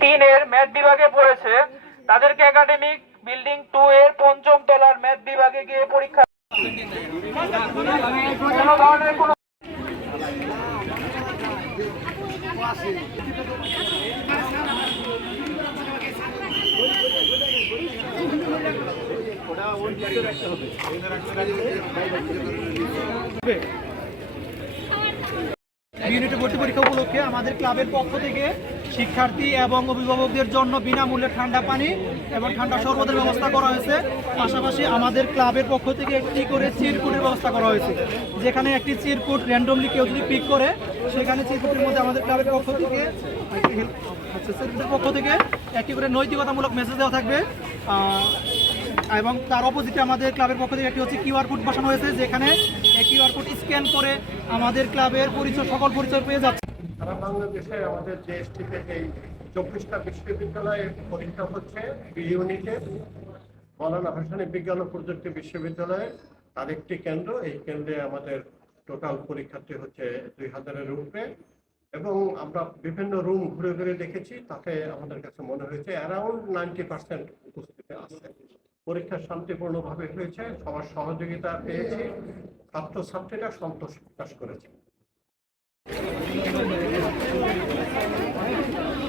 তিনের ম্যাথ বিভাগে পড়েছে তাদেরকে একাডেমিক বিল্ডিং টু এর পঞ্চম তলার ম্যাথ বিভাগে গিয়ে পরীক্ষা ইউনিটে ভর্তি পরীক্ষা উপলক্ষে আমাদের ক্লাবের পক্ষ থেকে শিক্ষার্থী এবং অভিভাবকদের জন্য বিনামূল্যে ঠান্ডা পানি এবং ঠান্ডা শরবতের ব্যবস্থা করা হয়েছে। পাশাপাশি আমাদের ক্লাবের পক্ষ থেকে একটি করে চিরকুটের ব্যবস্থা করা হয়েছে। যেখানে একটি চিরকুট র্যান্ডমলি কেউ যদি পিক করে, সেখানে চিরকুটের মধ্যে আমাদের ক্লাবের পক্ষ থেকে আচ্ছা চিরকুটের পক্ষ থেকে একটি করে নৈতিকতামূলক মেসেজ দেওয়া থাকবে। এবং তার অপোজিটে আমাদের ক্লাবের পক্ষ থেকে একটি হচ্ছে কিউআর কোড বসানো হয়েছে, যেখানে এই কিউআর কোড স্ক্যান করে আমাদের ক্লাবের পরিচয়, সকল পরিচয় পেয়ে যাচ্ছে। সারা বাংলাদেশে আমাদের দেশটি থেকে চব্বিশটা বিশ্ববিদ্যালয়ে পরীক্ষা হচ্ছে, বি ইউনিটে। মৌলানা ভাসানী বিজ্ঞান ও প্রযুক্তি বিশ্ববিদ্যালয়ে তার একটি কেন্দ্র। এই কেন্দ্রে আমাদের টোটাল পরীক্ষার্থী হচ্ছে দুই হাজারের উপরে। এবং আমরা বিভিন্ন রুম ঘুরে ঘুরে দেখেছি, তাতে আমাদের কাছে মনে হয়েছে অ্যারাউন্ড নাইনটি পার্সেন্ট উপস্থিতি আছে। পরীক্ষা শান্তিপূর্ণভাবে হয়েছে, সবার সহযোগিতা পেয়েছি, ছাত্রছাত্রীরা সন্তোষ প্রকাশ করেছে। Thank you.